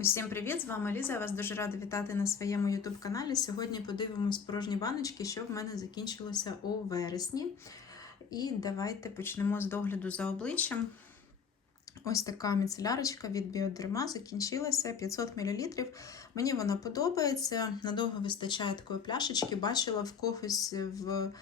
Усім привіт! З вами Ліза. Я вас дуже рада вітати на своєму YouTube каналі. Сьогодні подивимось порожні баночки, що в мене закінчилося у вересні. І давайте почнемо з догляду за обличчям. Ось така міцелярочка від Біодерма закінчилася 500 мл. Мені вона подобається. Надовго вистачає такої пляшечки. Бачила в когось в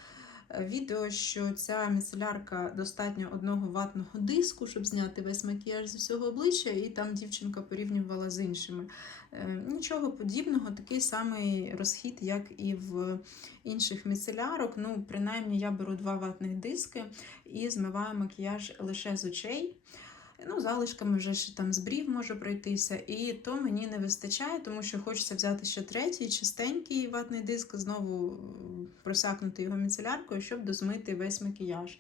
відео, що ця міцелярка достатньо одного ватного диску, щоб зняти весь макіяж з усього обличчя, і там дівчинка порівнювала з іншими. Е, Нічого подібного, такий самий розхід, як і в інших міцелярок. Ну, принаймні, я беру два ватних диски і змиваю макіяж лише з очей. Ну, залишками вже ще там з можу пройтися, і то мені не вистачає, тому що хочеться взяти ще третій, чистенький ватний диск, знову просякнути його міцеляркою, щоб дозмити весь макіяж.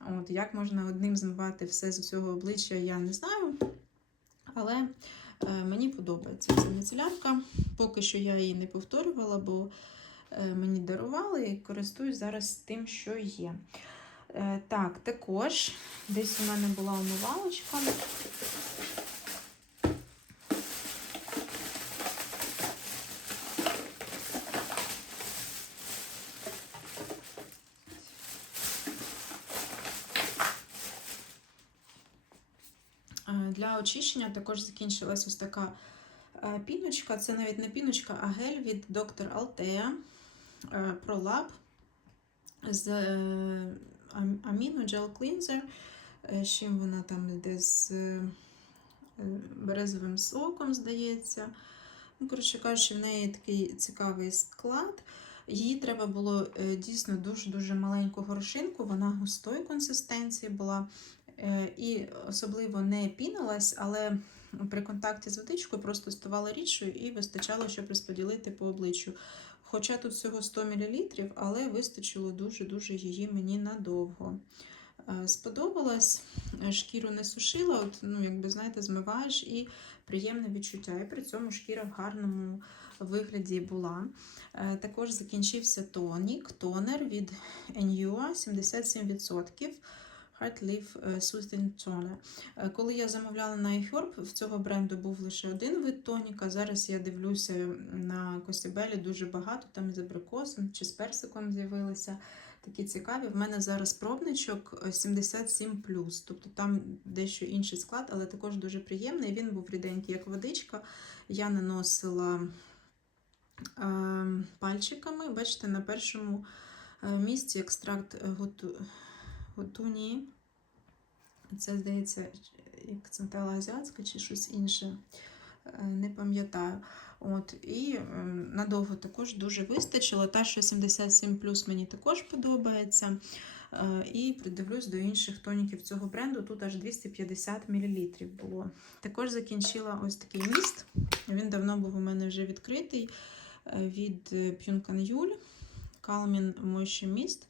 От, Як можна одним змивати все з усього обличчя, я не знаю. Але е, мені подобається ця міцелярка. Поки що я її не повторювала, бо е, мені дарували і користуюсь зараз тим, що є. Е, Так, також десь у мене була умивалочка. Е, Для очищення також закінчилась ось така е, піночка. Це навіть не піночка, а гель від Dr. Pro Lab з Amino Gel Cleanser. З чим вона там йде з е, березовим соком, здається. Ну, коротше кажучи, в неї такий цікавий склад. Її треба було е, дійсно дуже-дуже маленьку горошинку, вона густої консистенції була. Е, І особливо не пінилась, але при контакті з водичкою просто ставала рідшою і вистачало, щоб розподілити по обличчю. Хоча тут всього 100 мл, але вистачило дуже-дуже її мені надовго. Е, Сподобалось, Е, шкіру не сушила, от, ну, якби, знаєте, змиваєш і приємне відчуття. І при цьому шкіра в гарному вигляді була. Е, Також закінчився тонік, тонер від Enua 77%. Heart Leaf Soothing Toner. Е, Коли я замовляла на iHerb, в цього бренду був лише один вид тоніка. Зараз я дивлюся на Косібелі дуже багато, там з абрикосом чи з персиком з'явилися. Такі цікаві. В мене зараз пробничок е, 77, тобто там дещо інший склад, але також дуже приємний. Він був ріденький, як водичка. Я наносила е, пальчиками. Бачите, на першому е, місці екстракт готуні. Це, здається, як централа азіатська чи щось інше. Е, Не пам'ятаю. От, І е, надовго також дуже вистачило. Та, що 77 мені також подобається. Е, І придивлюсь до інших тоніків цього бренду. Тут аж 250 мл було. Також закінчила ось такий міст. Він давно був у мене вже відкритий від P'юнкан Юль. Calmin Moisture Mist.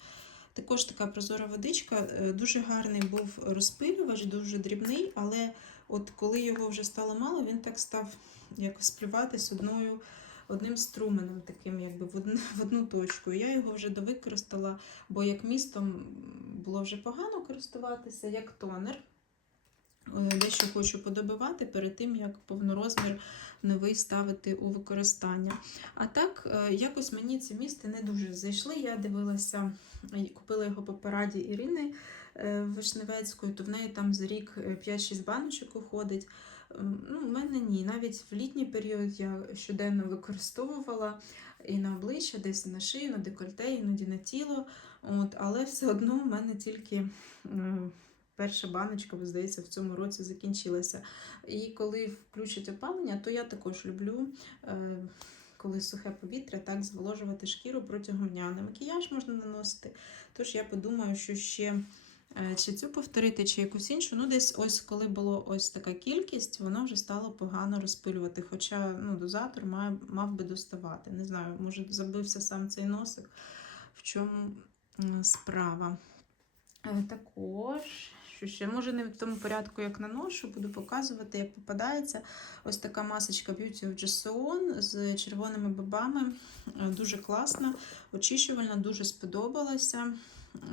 Також така прозора водичка. Е, Дуже гарний був розпилювач, дуже дрібний, але от коли його вже стало мало, він так став якось плюватись одною, одним струменем, таким якби в одну, в одну точку. Я його вже довикористала, бо як містом було вже погано користуватися, як тонер. Е, Дещо хочу подобивати перед тим, як повнорозмір новий ставити у використання. А так, е, якось мені ці місти не дуже зайшли. Я дивилася, і купила його по пораді Ірини е, Вишневецької, то в неї там за рік е, 5-6 баночок уходить. Ну, в мене ні. Навіть в літній період я щоденно використовувала і на обличчя, десь на шию, на декольте, іноді на тіло. От, але все одно в мене тільки. Перша баночка, здається, в цьому році закінчилася. І коли включать опалення, то я також люблю, е, коли сухе повітря, так зволожувати шкіру протягом дня. На макіяж можна наносити. Тож я подумаю, що ще е, чи цю повторити, чи якусь іншу. Ну, десь ось коли було ось така кількість, воно вже стало погано розпилювати. Хоча ну, дозатор має, мав би доставати. Не знаю, може забився сам цей носик. В чому справа? Е, Також, що ще, може, не в тому порядку, як наношу, буду показувати, як попадається. Ось така масочка Beauty of Jason з червоними бобами. Е, Дуже класна, очищувальна, дуже сподобалася.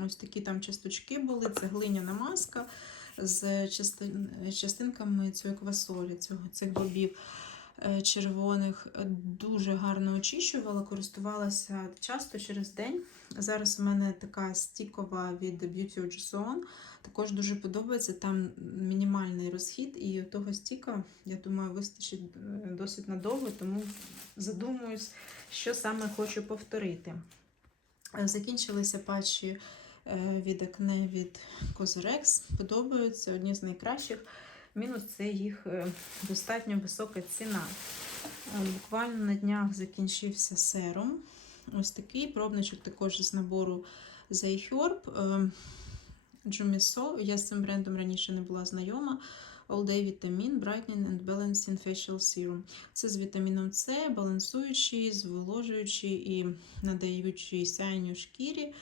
Ось такі там часточки були, це глиняна маска з частин, частинками цієї квасолі, цього, цих бобів. Е, червоних. Е, Дуже гарно очищувала, користувалася часто через день. Зараз у мене така стікова від Beauty of Також дуже подобається. Там мінімальний розхід, і того стіка, я думаю, вистачить е, досить надовго, тому задумуюсь, що саме хочу повторити. Закінчилися патчі від акне від Cosrx. Подобаються одні з найкращих. Мінус це їх е, достатньо висока ціна. Е, Буквально на днях закінчився серум. Ось такий пробничок також з набору Zayherb. Джумісо. Я з цим брендом раніше не була знайома. All Day Vitamin Brightening and Balancing Facial Serum. Це з вітаміном С, балансуючий, зволожуючий і надаючий сяйню шкірі е,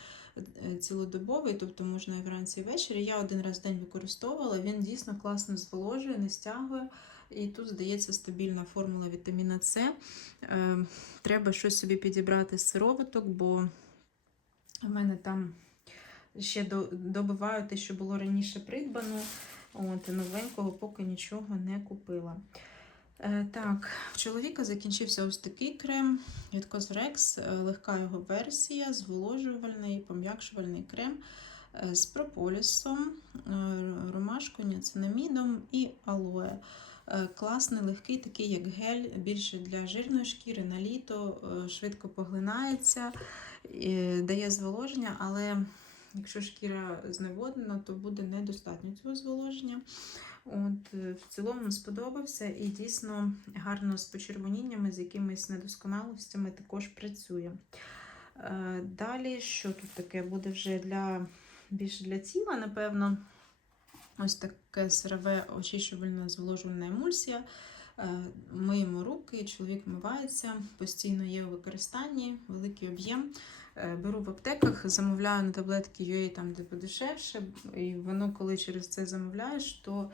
цілодобовий, тобто можна і вранці і ввечері. Я один раз в день використовувала, він дійсно класно зволожує, не стягує. І тут, здається, стабільна формула вітаміна С. Е, Треба щось собі підібрати з сироваток, бо в мене там ще до- добиваю те, що було раніше придбано. От, новенького поки нічого не купила. Е, так, в чоловіка закінчився ось такий крем від Cosrx, е, легка його версія, зволожувальний, пом'якшувальний крем е, з прополісом, ромашкою, ніацинамідом і алоє. Класний, легкий, такий як гель, більше для жирної шкіри на літо, швидко поглинається, дає зволоження, але якщо шкіра зневоднена, то буде недостатньо цього зволоження. От, е, в цілому сподобався і дійсно гарно з почервоніннями, з якимись недосконалостями також працює. Е, Далі, що тут таке буде вже для більше для тіла, напевно. Ось таке сирове очищувальна зволожувальна емульсія. Е, Миємо руки, чоловік вмивається, постійно є у використанні, великий об'єм. Беру в аптеках, замовляю на таблетки UA там, де подешевше, і воно, коли через це замовляєш, то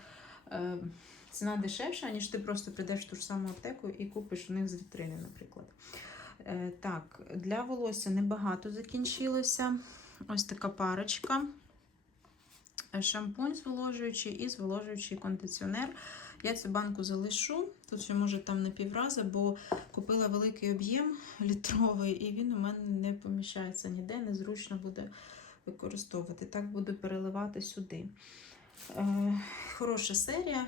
ціна дешевша, ніж ти просто прийдеш в ту ж саму аптеку і купиш у них з вітрини, наприклад. Е, так, для волосся небагато закінчилося. Ось така парочка. Е, Шампунь зволожуючий і зволожуючий кондиціонер. Я цю банку залишу. Тут ще може там на півраза, бо купила великий об'єм літровий, і він у мене не поміщається ніде, незручно буде використовувати. Так буду переливати сюди. Е, хороша серія.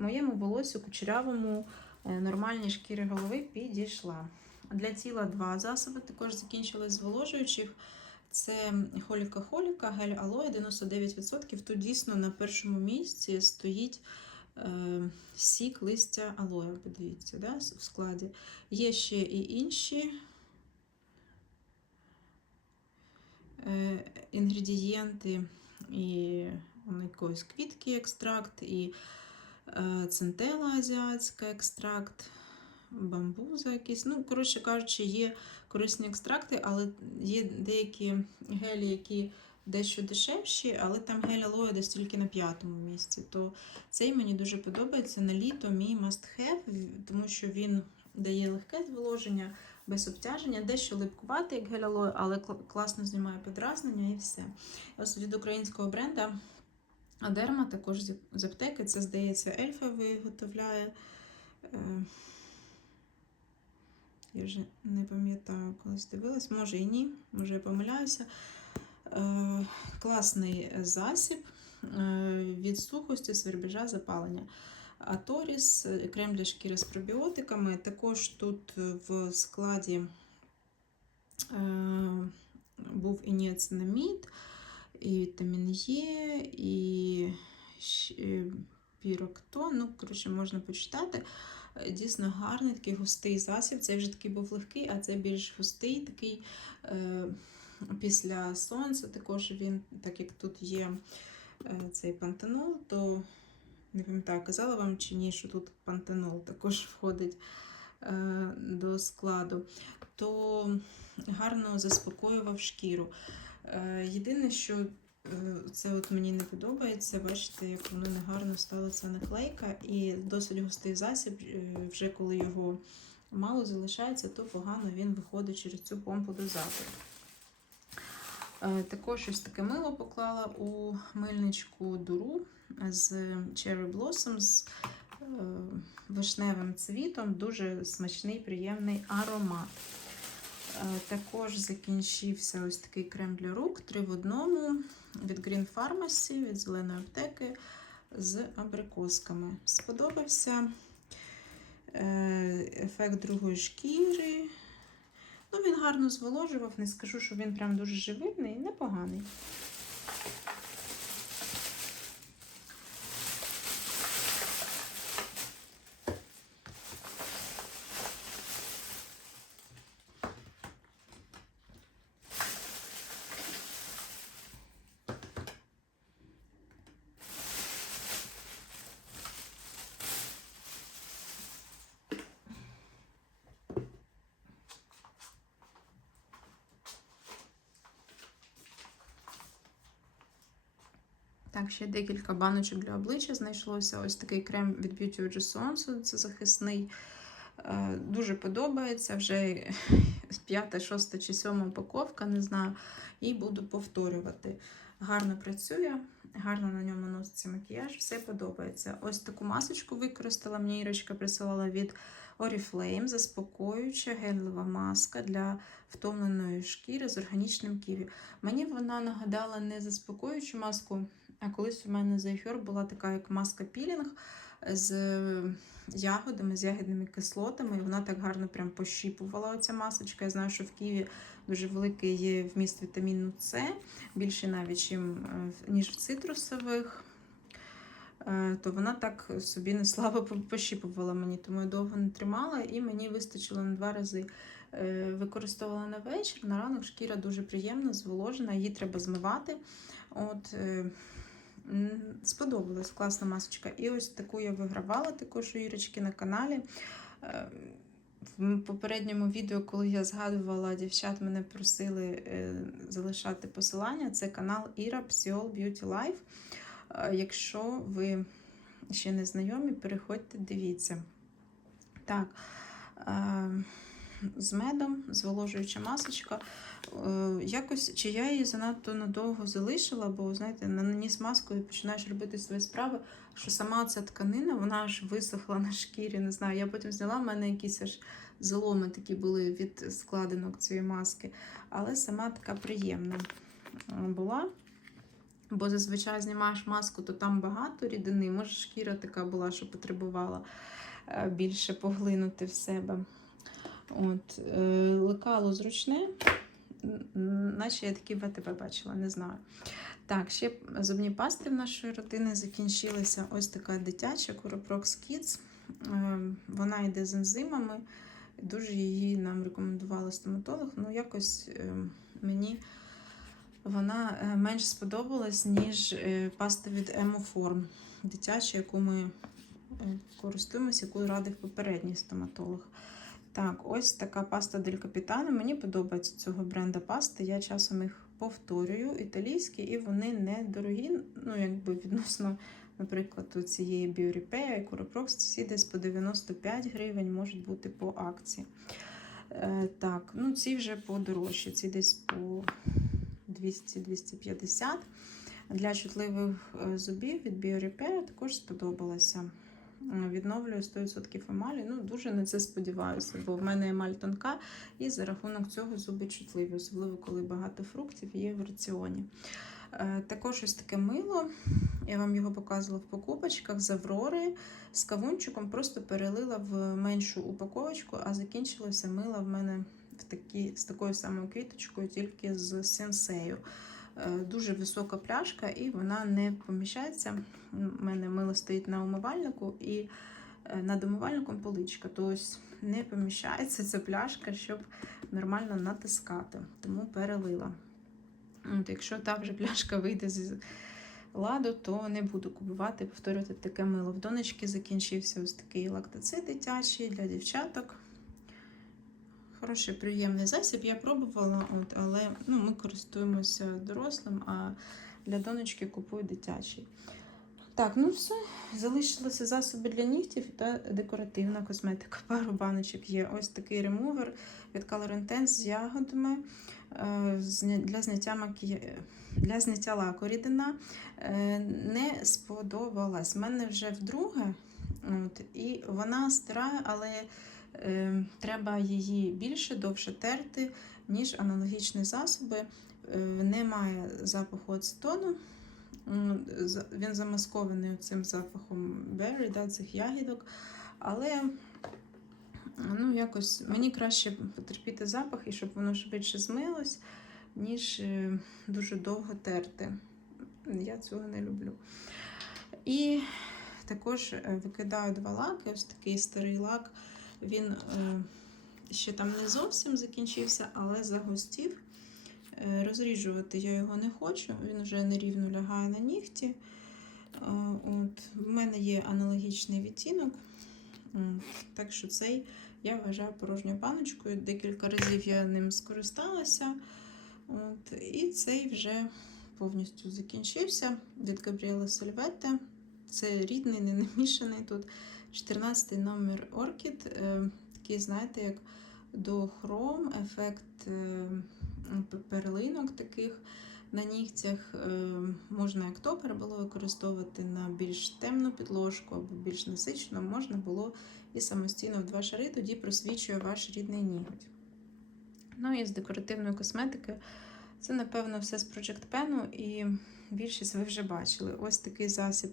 Моєму волосю кучерявому е, нормальній шкірі голови підійшла. Для тіла два засоби також закінчились зволожуючих. Це холіка-холіка, гель алоє 99%. Тут дійсно на першому місці стоїть е, сік листя алоє. Подивіться, да, в складі. Є ще і інші е, інгредієнти, і якоїсь квітки екстракт, і е, центела азіатська екстракт, бамбуза якийсь. Ну, коротше кажучи, є корисні екстракти, але є деякі гелі, які дещо дешевші, але там гель алоє десь тільки на п'ятому місці. То цей мені дуже подобається на літо мій must have, тому що він дає легке зволоження, без обтяження, дещо липкувати, як гель алоє, але класно знімає подразнення і все. Ось від українського бренда Адерма, також з аптеки, це, здається, ельфа виготовляє. Е, Я вже не пам'ятаю, колись дивилась, може і ні, може я помиляюся. Е, Класний засіб е, від сухості, свербежа, запалення. Аторіс, е, крем для шкіри з пробіотиками. Також тут в складі був і ніацинамід, і вітамін Е, і е, піроктон. Ну, коротше, можна почитати. Е, Дійсно гарний, такий густий засіб. Цей вже такий був легкий, а це більш густий, такий е, після сонця. Також він, так як тут є цей пантенол, то не пам'ятаю, казала вам чи ні, що тут пантенол також входить до складу, то гарно заспокоював шкіру. Е, Єдине, що е, це от мені не подобається, бачите, як воно негарно стала ця наклейка, і досить густий засіб, е, вже коли його мало залишається, то погано він виходить через цю помпу дозатор. Е, Також ось таке мило поклала у мильничку дуру з Cherry Blossoms. е, вишневим цвітом. Дуже смачний, приємний аромат. Е, Також закінчився ось такий крем для рук три в одному від Green Pharmacy, від зеленої аптеки з абрикосками. Сподобався е, ефект другої шкіри. Ну, він гарно зволожував, не скажу, що він прям дуже живильний, непоганий. Так, ще декілька баночок для обличчя знайшлося. Ось такий крем від Beauty of Johnson, це захисний. Е, Дуже подобається. Вже п'ята, шоста чи сьома упаковка, не знаю. І буду повторювати. Гарно працює, гарно на ньому носиться макіяж, все подобається. Ось таку масочку використала. Мені Ірочка присилала від Oriflame, заспокоююча гелева маска для втомленої шкіри з органічним ківі. Мені вона нагадала не заспокоюючу маску. А колись у мене за ефір була така як маска пілінг з ягодами, з ягідними кислотами. І вона так гарно прям пощіпувала оця масочка. Я знаю, що в Києві дуже великий є вміст вітаміну С, більше навіть, е, ніж в цитрусових. Е, То вона так собі не слабо пощіпувала мені, тому я довго не тримала, і мені вистачило на два рази. Е, Використовувала на вечір, на ранок шкіра дуже приємна, зволожена, її треба змивати. От, е, Сподобалась класна масочка. І ось таку я вигравала також у Ірочки на каналі. Е, В попередньому відео, коли я згадувала, дівчат мене просили е, залишати посилання. Це канал Іра Psiol Beauty Life. Е, Якщо ви ще не знайомі, переходьте, дивіться. Так, з медом, зволожуюча масочка. Е, Якось чи я її занадто надовго залишила, бо знаєте, наніс маску і починаєш робити свої справи, що сама ця тканина вона аж висохла на шкірі. Не знаю. Я потім зняла, в мене якісь аж заломи такі були від складинок цієї маски. Але сама така приємна е, була. Бо зазвичай знімаєш маску, то там багато рідини. Може, шкіра така була, що потребувала е, більше поглинути в себе. От, е, Лекало зручне, наче я такі в АТБ бачила, не знаю. Так, ще зубні пасти в нашої родини закінчилися. Ось така дитяча Curaprox Kids. Е, Вона йде з ензимами. Дуже її нам рекомендувала стоматолог. Ну, якось е, мені вона менш сподобалась, ніж паста від Емоформ дитяча, яку ми користуємося, яку радив попередній стоматолог. Так, ось така паста Дель Капітано. Мені подобається цього бренда пасти. Я часом їх повторюю, італійські, і вони не дорогі. Ну, якби відносно, наприклад, у цієї Біоріпея і Куропрокс, ці десь по 95 гривень можуть бути по акції. Е, так, ну ці вже подорожчі, ці десь по 200-250. Для чутливих е, зубів від Біоріпея також сподобалося. Е, Відновлюю 100% емалі. Ну, дуже на це сподіваюся, бо в мене емаль тонка, і за рахунок цього зуби чутливі, особливо коли багато фруктів є в раціоні. Е, Також ось таке мило. Я вам його показувала в покупочках з Аврори з кавунчиком, просто перелила в меншу упаковочку, а закінчилося мило в мене в такі, з такою самою квіточкою, тільки з сенсею. Е, Дуже висока пляшка, і вона не поміщається. У мене мило стоїть на умивальнику і е, над умивальником поличка. Тобто не поміщається ця пляшка, щоб нормально натискати. Тому перелила. От, Якщо та вже пляшка вийде з ладу, то не буду купувати, повторювати таке мило. В донечки закінчився ось такий лактоцит дитячий для дівчаток. Хороший, приємний засіб. Я пробувала, от, але ну, ми користуємося дорослим, а для донечки купую дитячий. Так, ну все. Залишилися засоби для нігтів та декоративна косметика. Пару баночок є. Ось такий ремувер від Color Intense з ягодами е, для зняття макія... для зняття лаку рідина. Е, Не сподобалась. У мене вже вдруге От, і вона стара, але треба її більше, довше терти, ніж аналогічні засоби. Е, немає запаху ацетону. Він замаскований цим запахом berry, да, цих ягідок. Але ну, якось мені краще потерпіти запах і щоб воно швидше змилось, ніж е, дуже довго терти. Я цього не люблю. І також е, викидаю два лаки. Ось такий старий лак. Він е, ще там не зовсім закінчився, але загустів. Е, Розріжувати я його не хочу, він вже нерівно лягає на нігті. Е, От. В мене є аналогічний відтінок. Так що цей я вважаю порожньою баночкою. Декілька разів я ним скористалася. От. І цей вже повністю закінчився від Габріела Сальветте. Це рідний, не намішаний тут. 14 номер Orchid. Е, Такий, знаєте, як до хром, ефект е, перлинок таких на нігтях. Е, Можна як топер було використовувати на більш темну підложку або більш насичену, можна було і самостійно в два шари, тоді просвічує ваш рідний ніготь. Ну і з декоративної косметики. Це, напевно, все з Project Pen, і більшість ви вже бачили. Ось такий засіб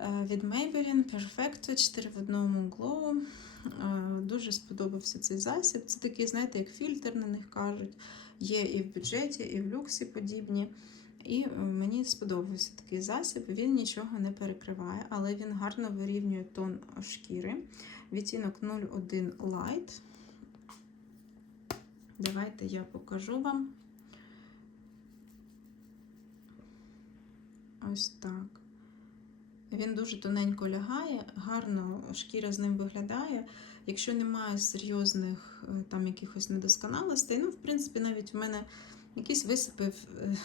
від Maybelline Perfecto 4 в одному Glow. Е, Дуже сподобався цей засіб. Це такий, знаєте, як фільтр на них кажуть. Є і в бюджеті, і в люксі подібні. І е, мені сподобався такий засіб. Він нічого не перекриває, але він гарно вирівнює тон шкіри. Відтінок 01 Light. Давайте я покажу вам. Ось так. Він дуже тоненько лягає, гарно шкіра з ним виглядає. Якщо немає серйозних е, там якихось недосконалостей, ну, в принципі, навіть в мене якісь висипи в, е,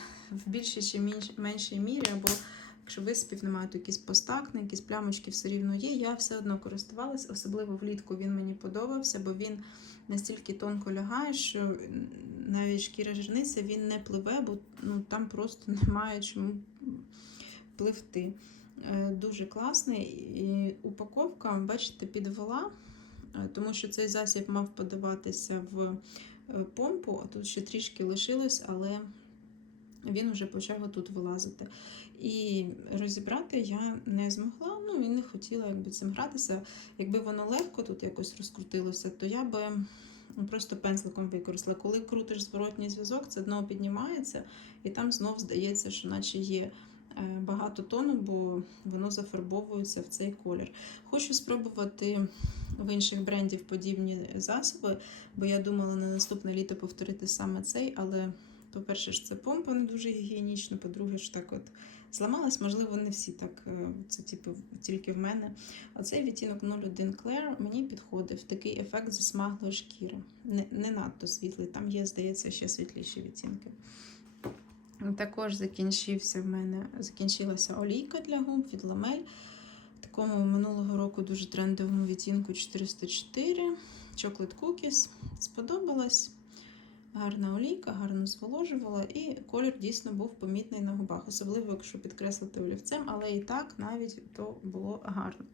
більшій чи менш- меншій мірі, або якщо висипів немає, то якісь постакни, якісь плямочки все рівно є. Я все одно користувалась, особливо влітку він мені подобався, бо він настільки тонко лягає, що навіть шкіра жирниця він не пливе, бо ну, там просто немає чому пливти. Е, Дуже класний. І упаковка, бачите, підвела, е, тому що цей засіб мав подаватися в е, помпу, а тут ще трішки лишилось, але він вже почав тут вилазити. І розібрати я не змогла, ну і не хотіла якби, цим гратися. Якби воно легко тут якось розкрутилося, то я би просто пензликом використала. Коли крутиш зворотній зв'язок, це дно піднімається, і там знов здається, що наче є багато тону, бо воно зафарбовується в цей колір. Хочу спробувати в інших брендів подібні засоби, бо я думала на наступне літо повторити саме цей, але, по-перше, ж це помпа не дуже гігієнічна, по-друге, ж так от зламалась, можливо, не всі так, е, це типу тільки в мене. А цей відтінок 01 Claire мені підходив такий ефект засмаглої шкіри. Не, не надто світлий, там є, здається, ще світліші відтінки. Також закінчився в мене, закінчилася олійка для губ від ламель. Такому минулого року дуже трендовому відтінку 404 Chocolate Cookies. Сподобалась. Гарна олійка, гарно зволожувала, і колір дійсно був помітний на губах, особливо, якщо підкреслити олівцем, але і так навіть то було гарно.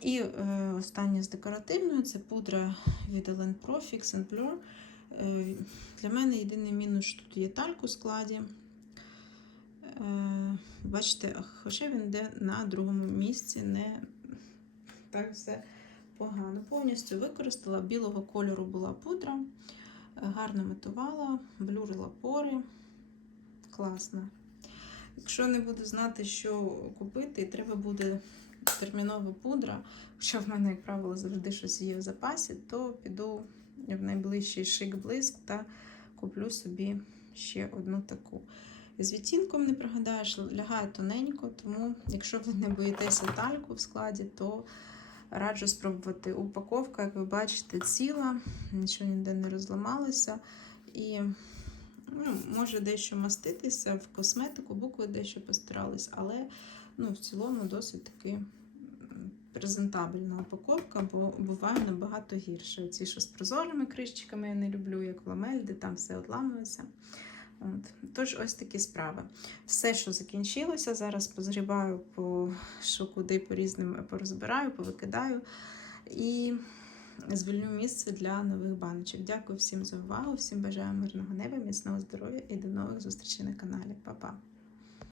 І е, останнє з декоративною це пудра від Ellen Pro Fix and Blur. Е, для мене єдиний мінус, що тут є тальк у складі. Е, бачите, хоча він йде на другому місці, не так все погано. Повністю використала білого кольору була пудра, е, гарно матувала, блюрила пори. Класно. Якщо не буду знати, що купити, треба буде термінова пудра, хоча в мене, як правило, завжди щось є в запасі, то піду в найближчий шик блиск та куплю собі ще одну таку. З відтінком не пригадаєш, лягає тоненько, тому якщо ви не боїтеся тальку в складі, то раджу спробувати упаковка, як ви бачите, ціла, нічого ніде не розламалося. І ну, може дещо маститися в косметику, букви дещо постарались, але ну, в цілому досить таки презентабельна упаковка, бо буває набагато гірше. Ці, що з прозорими кришечками я не люблю, як ламель, де там все отламується. От. Тож ось такі справи. Все, що закінчилося, зараз позгрібаю, по що куди по різним порозбираю, повикидаю і звільню місце для нових баночок. Дякую всім за увагу, всім бажаю мирного неба, міцного здоров'я і до нових зустрічей на каналі. Па-па!